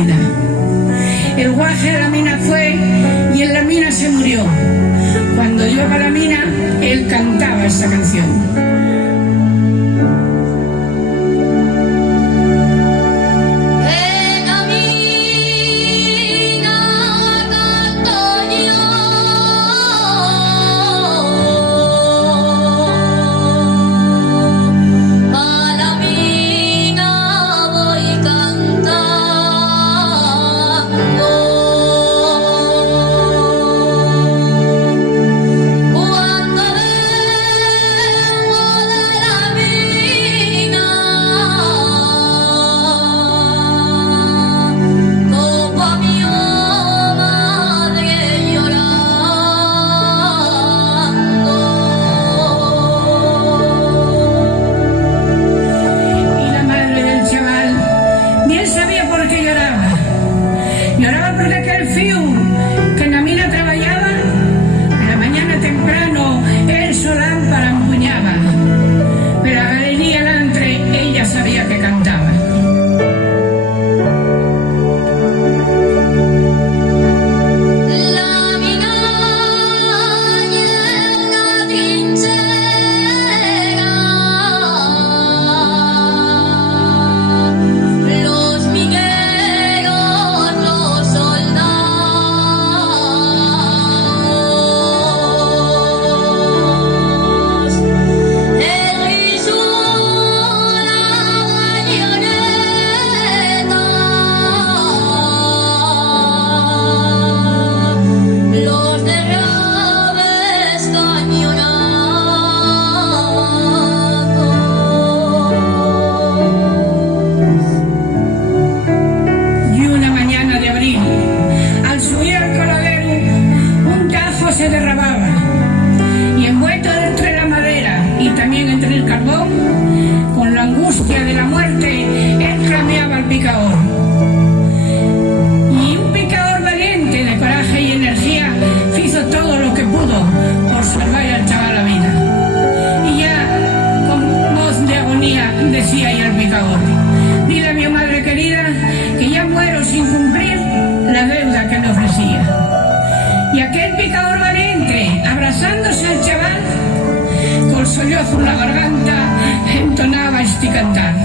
vida. El guaje de la mina fue y en la mina se murió. Cuando yo iba a la mina, él cantaba esta canción. Lloraba porque aquel fiu que en la mina trabajaba, a la mañana temprano él su lámpara empuñaba, pero a galería lantre ella sabía que cantaba. Se derramaba y envuelto entre la madera y también entre el carbón, con la angustia de la muerte, él clameaba al picador. Y un picador valiente de coraje y energía hizo todo lo que pudo por salvar al chaval la vida. Y ya con voz de agonía decía ahí al picador: dile a mi madre querida que ya muero sin cumplir la deuda que me ofrecía. Y aquel picador valiente, abrazándose al chaval, con sollozo en la garganta, entonaba este cantar.